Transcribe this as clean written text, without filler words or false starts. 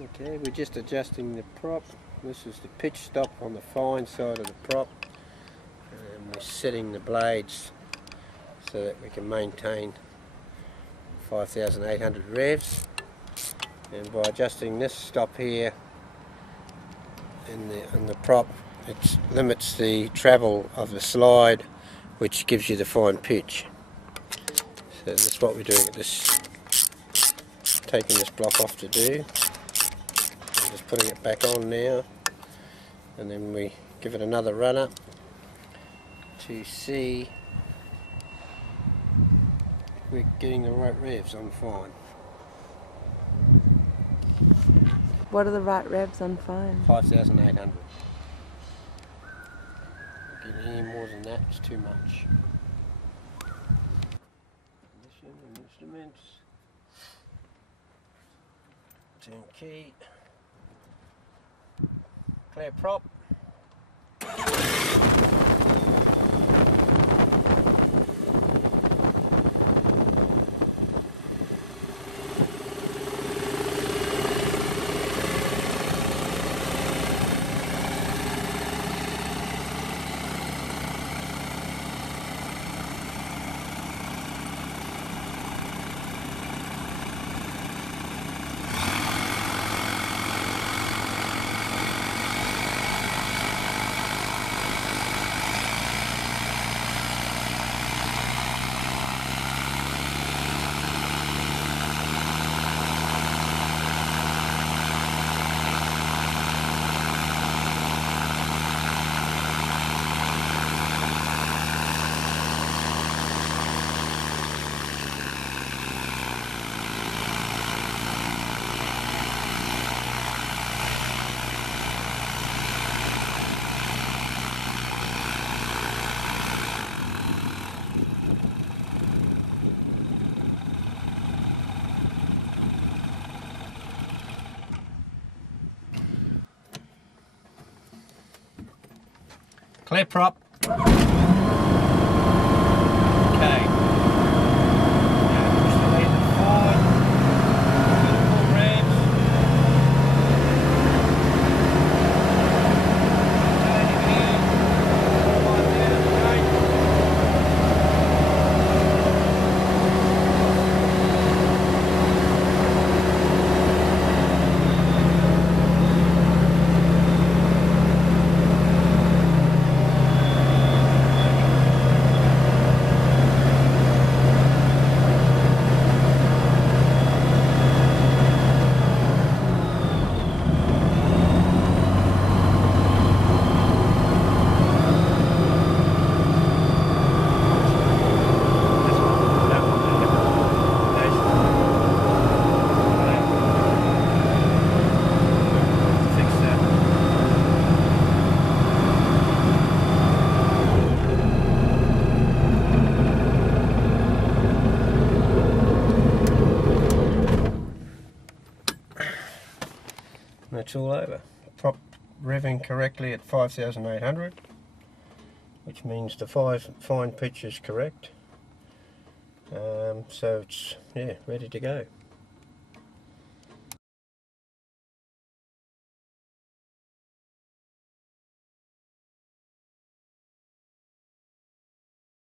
Okay, we're just adjusting the prop. This is the pitch stop on the fine side of the prop, and we're setting the blades so that we can maintain 5,800 revs. And by adjusting this stop here in the prop, it limits the travel of the slide, which gives you the fine pitch. So that's what we're doing at this, taking this block off to do. I'm just putting it back on now, and then we give it another run up to see if we're getting the right revs on fine. What are the right revs on fine? 5,800. Getting any more than that is too much. Position and instruments. Turn key. Clear prop. Clear prop. Okay. Now push the lever forward. Full revs. Turn it in. Right down the gate. That's all over. Prop revving correctly at 5,800, which means the fine pitch is correct. So it's ready to go.